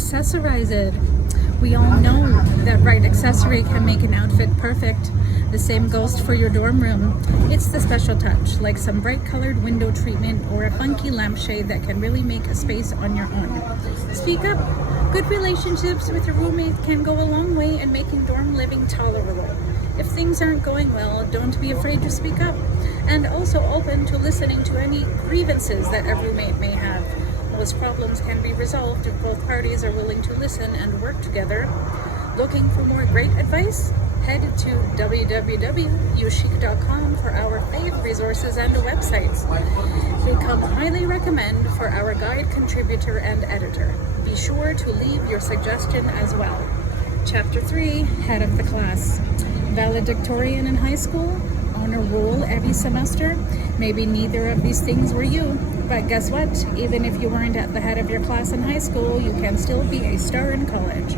accessorize it. We all know that right accessory can make an outfit perfect. The same goes for your dorm room. It's the special touch, like some bright colored window treatment or a funky lampshade that can really make a space on your own. Speak up. Good relationships with your roommate can go a long way in making dorm living tolerable. If things aren't going well, don't be afraid to speak up, and also open to listening to any grievances that a roommate may have. Most problems can be resolved if both parties are willing to listen and work together. Looking for more great advice? Head to www.uchic.com for our fave resources and websites. We come highly recommend for our guide contributor and editor. Be sure to leave your suggestion as well. Chapter 3, Head of the Class. Valedictorian in high school? Honor roll every semester? Maybe neither of these things were you. But guess what? Even if you weren't at the head of your class in high school, you can still be a star in college.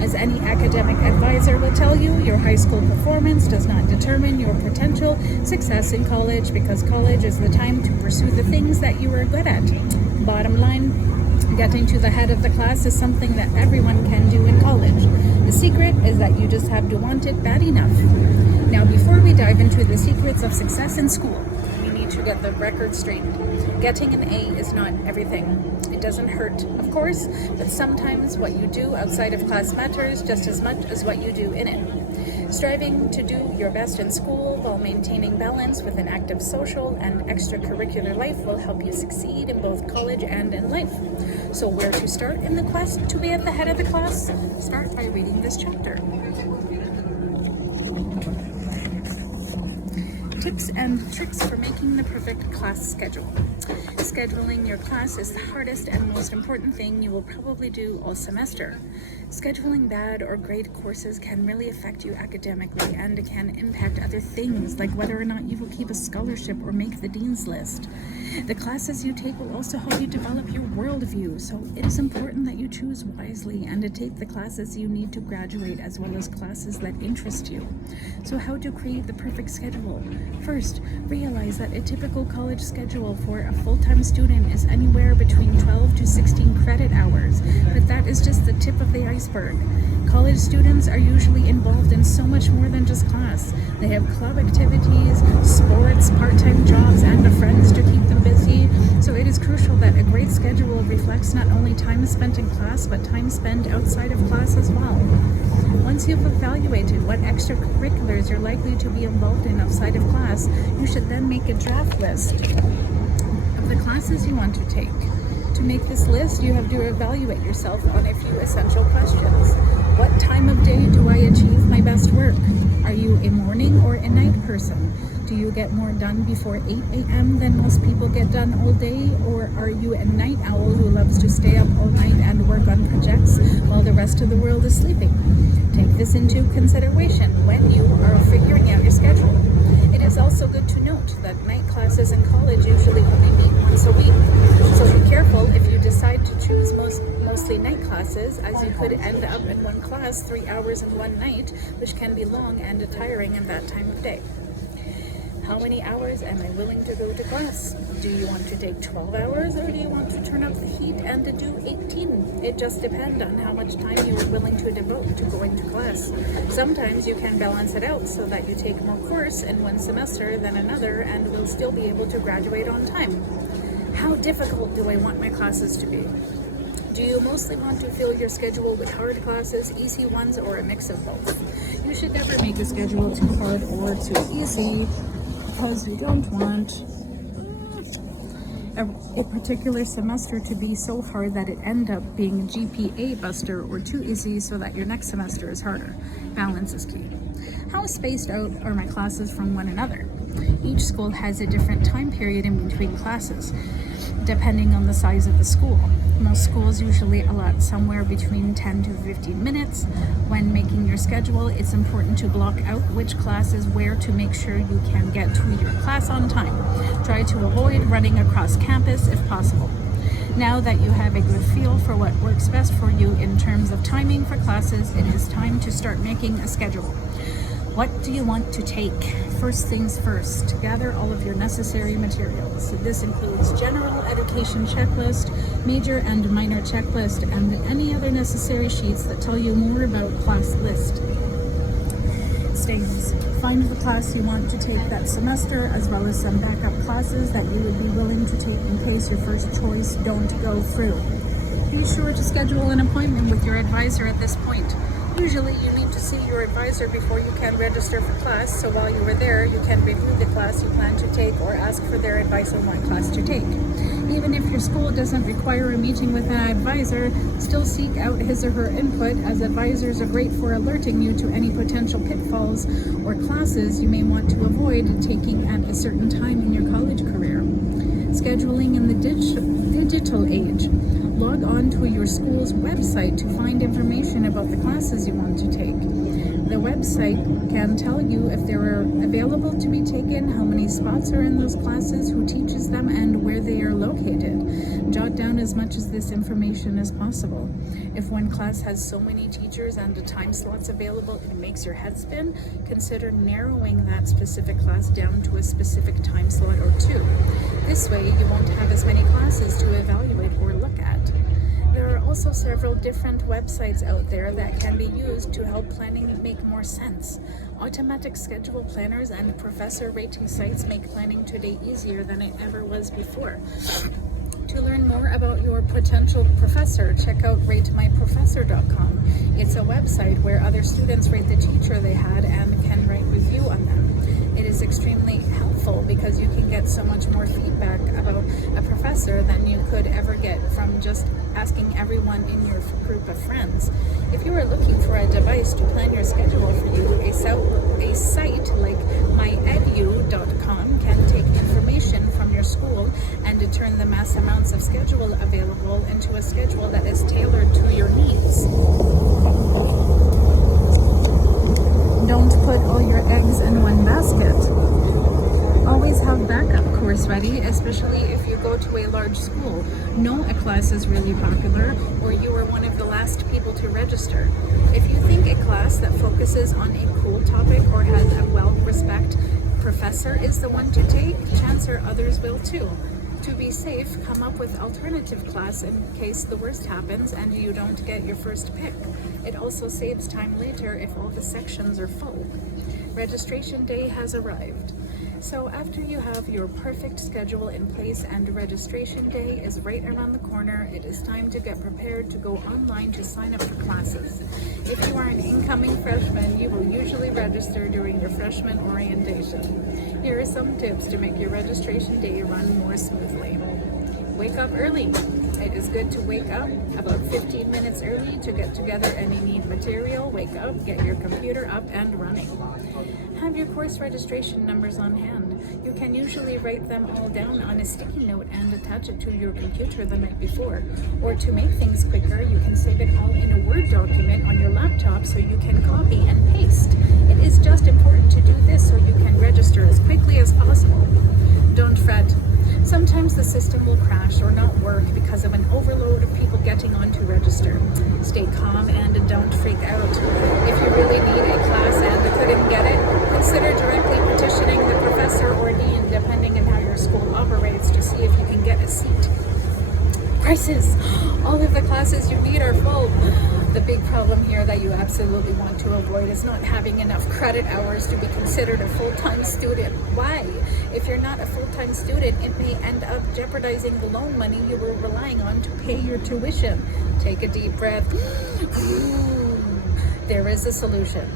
As any academic advisor will tell you, your high school performance does not determine your potential success in college, because college is the time to pursue the things that you are good at. Bottom line, getting to the head of the class is something that everyone can do in college. The secret is that you just have to want it bad enough. Now, before we dive into the secrets of success in school, we need to get the record straight. Getting an A is not everything. It doesn't hurt, of course, but sometimes what you do outside of class matters just as much as what you do in it. Striving to do your best in school while maintaining balance with an active social and extracurricular life will help you succeed in both college and in life. So where to start in the quest to be at the head of the class? Start by reading this chapter. Tips and tricks for making the perfect class schedule. Scheduling your class is the hardest and most important thing you will probably do all semester. Scheduling bad or great courses can really affect you academically, and it can impact other things like whether or not you will keep a scholarship or make the dean's list. The classes you take will also help you develop your worldview, so it is important that you choose wisely and to take the classes you need to graduate as well as classes that interest you. So how to create the perfect schedule? First, realize that a typical college schedule for a full-time student is anywhere between 12 to 16 credit hours, but that is just the tip of the iceberg. College students are usually involved in so much more than just class. They have club activities, sports, part-time jobs, and friends to keep them busy. So it is crucial that a great schedule reflects not only time spent in class, but time spent outside of class as well. Once you've evaluated what extracurriculars you're likely to be involved in outside of class, you should then make a draft list of the classes you want to take. To make this list, you have to evaluate yourself on a few essential questions. What time of day do I achieve my best work? Are you a morning or a night person? Do you get more done before 8 a.m. than most people get done all day? Or are you a night owl who loves to stay up all night and work on projects while the rest of the world is sleeping? Take this into consideration when you are figuring out your schedule. It is also good to note that night classes in college usually only meet once a week. So be careful if you decide to choose mostly night classes, as you could end up in one class 3 hours in one night, which can be long and tiring in that time of day. How many hours am I willing to go to class? Do you want to take 12 hours or do you want to turn up the heat and to do 18? It just depends on how much time you are willing to devote to going to class. Sometimes you can balance it out so that you take more course in one semester than another and will still be able to graduate on time. How difficult do I want my classes to be? Do you mostly want to fill your schedule with hard classes, easy ones, or a mix of both? You should never make a schedule too hard or too easy, because you don't want a particular semester to be so hard that it end up being a GPA buster, or too easy so that your next semester is harder. Balance is key. How spaced out are my classes from one another? Each school has a different time period in between classes, depending on the size of the school. Most schools usually allot somewhere between 10 to 15 minutes. When making your schedule, it's important to block out which classes where to make sure you can get to your class on time. Try to avoid running across campus if possible. Now that you have a good feel for what works best for you in terms of timing for classes, it is time to start making a schedule. What do you want to take? First things first, gather all of your necessary materials. This includes general education checklist, major and minor checklist, and any other necessary sheets that tell you more about class list. Stays. Find the class you want to take that semester, as well as some backup classes that you would be willing to take in case your first choice don't go through. Be sure to schedule an appointment with your advisor at this point. Usually you need to see your advisor before you can register for class, so while you are there, you can review the class you plan to take or ask for their advice on what class to take. Even if your school doesn't require a meeting with an advisor, still seek out his or her input, as advisors are great for alerting you to any potential pitfalls or classes you may want to avoid taking at a certain time in your college career. Scheduling in the digital age. Log on to your school's website to find information about the classes you want to take. The website can tell you if they are available to be taken, how many spots are in those classes, who teaches them, and where they are located. Jot down as much of this information as possible. If one class has so many teachers and the time slots available it makes your head spin, consider narrowing that specific class down to a specific time slot or two. This way you won't have as many classes to evaluate or look at. There are also several different websites out there that can be used to help planning make more sense. Automatic schedule planners and professor rating sites make planning today easier than it ever was before. To learn more about your potential professor, check out ratemyprofessor.com. It's a website where other students rate the teacher they had and can write review on them. It is extremely helpful because you can get so much more feedback about a professor than you could ever get from just asking everyone in your group of friends. If you are looking for a device to plan your schedule for you, a site like myedu.com can take information from your school and turn the mass amounts of schedule available into a schedule that is tailored to your needs. Don't put all your eggs in one basket. Always have backup course ready, especially if you go to a large school. Know a class is really popular, or you are one of the last people to register. If you think a class that focuses on a cool topic or has a well-respected professor is the one to take, chances are others will too. To be safe, come up with alternative class in case the worst happens and you don't get your first pick. It also saves time later if all the sections are full. Registration day has arrived. So after you have your perfect schedule in place and registration day is right around the corner, it is time to get prepared to go online to sign up for classes. If you are an incoming freshman, you will usually register during your freshman orientation. Here are some tips to make your registration day run more smoothly. Wake up early. It is good to wake up about 15 minutes early to get together any need material. Wake up, get your computer up and running. Have your course registration numbers on hand. You can usually write them all down on a sticky note and attach it to your computer the night before. Or to make things quicker, you can save it all in a Word document on your laptop so you can copy and paste. It is just important to do this so you can register as quickly as possible. Don't fret. Sometimes the system will crash or not work because of an overload of people getting on to register. Stay calm and don't freak out. If you really need a class and couldn't get it, consider directly petitioning the professor or dean, depending on how your school operates, to see if you can get a seat. Crisis! All of the classes you need are full. The big problem here that you absolutely want to avoid is not having enough credit hours to be considered a full-time student. Why? If you're not a full-time student, it may end up jeopardizing the loan money you were relying on to pay your tuition. Take a deep breath. There is a solution.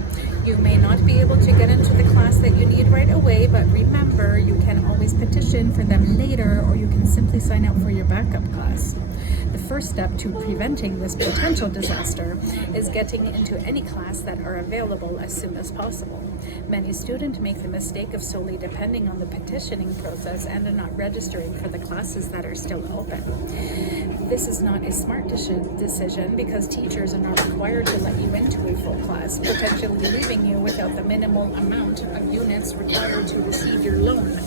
You may not be able to get into the class that you need right away, but remember, you can always petition for them later, or you can simply sign up for your backup class. The first step to preventing this potential disaster is getting into any class that are available as soon as possible. Many students make the mistake of solely depending on the petitioning process and are not registering for the classes that are still open. This is not a smart decision because teachers are not required to let you into a full class, potentially leaving you without the minimal amount of units required to receive your loan.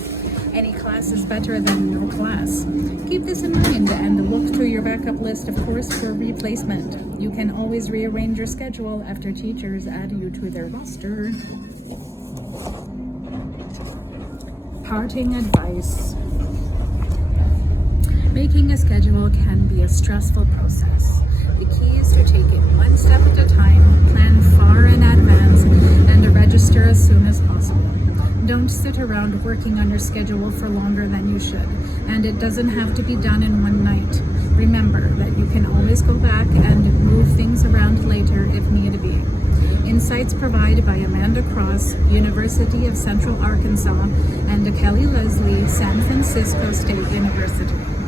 Any class is better than no class. Keep this in mind and look through your backup list, of course, for replacement. You can always rearrange your schedule after teachers add you to their roster. Parting advice. Making a schedule can be a stressful process. The key is to take it one step at a time, plan far in advance, and register as soon as possible. Don't sit around working on your schedule for longer than you should, and it doesn't have to be done in one night. Remember that you can always go back and move things around later if need be. Insights provided by Amanda Cross, University of Central Arkansas, and Kelly Leslie, San Francisco State University.